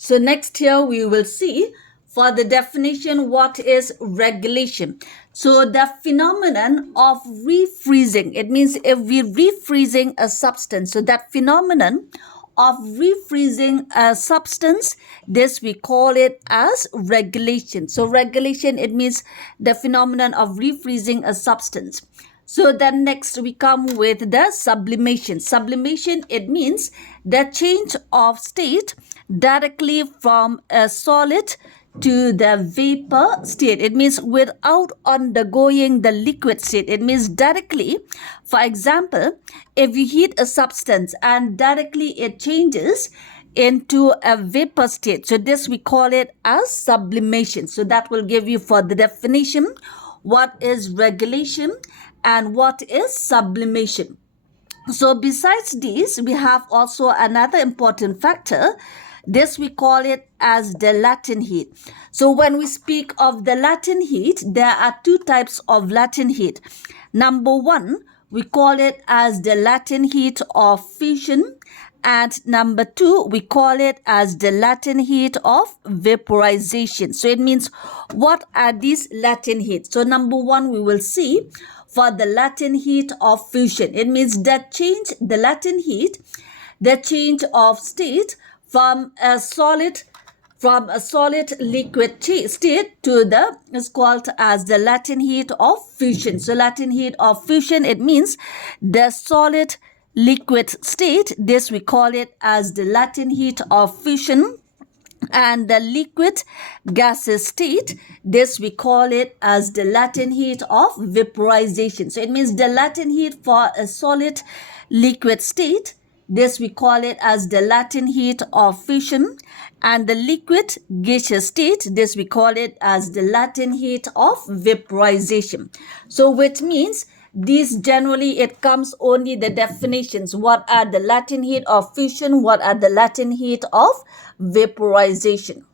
So next here we will see for the definition what is regulation. So the phenomenon of refreezing, it means if we refreezing a substance, so that phenomenon of refreezing a substance, this we call it as regulation. So regulation, it means the phenomenon of refreezing a substance. So then next we come with the sublimation. Sublimation, it means the change of state directly from a solid to the vapor state. It means without undergoing the liquid state. It means directly. For example, if you heat a substance and directly it changes into a vapor state. So this we call it as sublimation. So that will give you for the definition what is regulation and what is sublimation. So besides this, we have also another important factor. This we call it as the latent heat. So when we speak of the latent heat, there are two types of latent heat. Number one, we call it as the latent heat of fusion. And number two, we call it as the latent heat of vaporization. So it means what are these latent heats? So number one, we will see for the latent heat of fusion. It means that change, the latent heat, the change of state from a solid liquid state to the is called as the latent heat of fusion. So latent heat of fusion, it means the solid liquid state. This we call it as the latent heat of fusion. And the liquid gaseous state, this we call it as the latent heat of vaporization. So it means the latent heat for a solid liquid state, this we call it as the latent heat of fusion. And the liquid gaseous state, this we call it as the latent heat of vaporization. So which means these generally it comes only the definitions. What are the latent heat of fusion? What are the latent heat of vaporization?